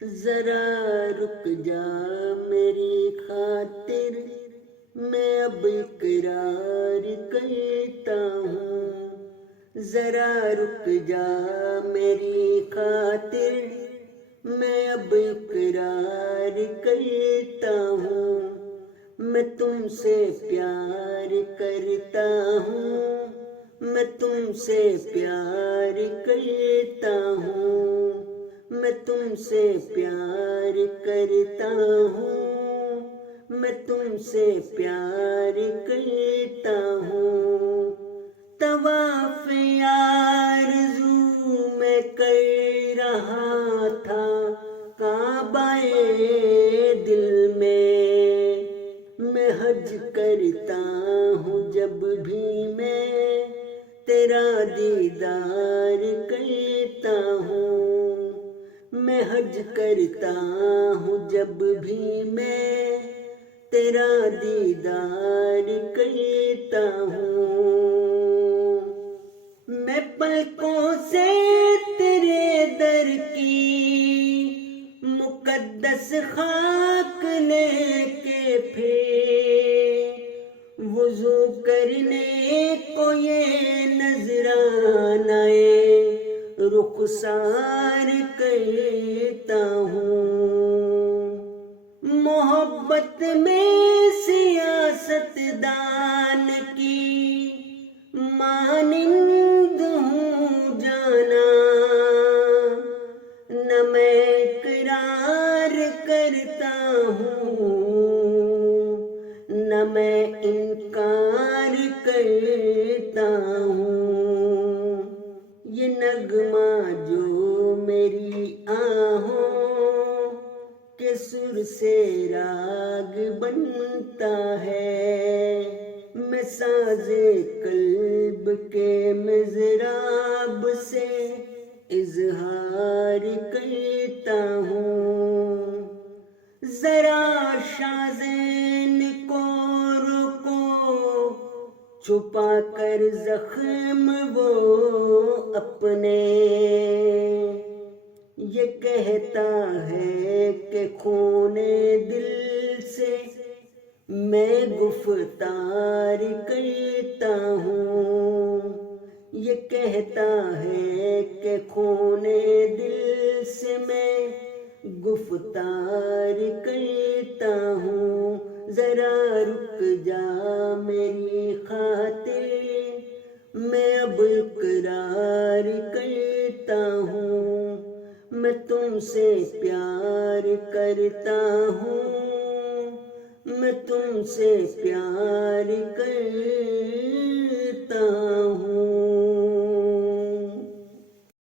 ذرا رک جا میری خاطر، میں اب اقرار کرتا ہوں. ذرا رک جا میری خاطر، میں اب اقرار کرتا ہوں. میں تم سے پیار کرتا ہوں، میں تم سے پیار کرتا ہوں، میں تم سے پیار کرتا ہوں، میں تم سے پیار کرتا ہوں. طواف آرزو میں کر رہا تھا کعبہ دل میں حج کرتا ہوں جب بھی میں تیرا دیدار کرتا ہوں. میں حج کرتا ہوں جب بھی میں تیرا دیدار کرتا ہوں. میں پلکوں سے تیرے در کی مقدس خاک لے کے پھر وضو کرنے کو یہ نذرانہ رخسار کرتا ہوں. محبت میں سیاست دان کی مانند ہوں جانا، نہ میں اقرار کرتا ہوں، نہ میں انکار کرتا ہوں. یہ نغمہ جو میری آہوں کے سر سے راگ بنتا ہے، میں ساز قلب کے مضراب سے اظہار کرتا ہوں. ذرا شازین کو روکو، چھپا کر زخم وہ اپنے. یہ کہتا ہے کہ خون دل سے میں گفتار کرتا ہوں. یہ کہتا ہے کہ خون دل سے میں گفتار کرتا ہوں. ذرا رک جا میری خاطر، میں اب اقرار کرتا ہوں. میں تم سے پیار کرتا ہوں، میں تم سے پیار کرتا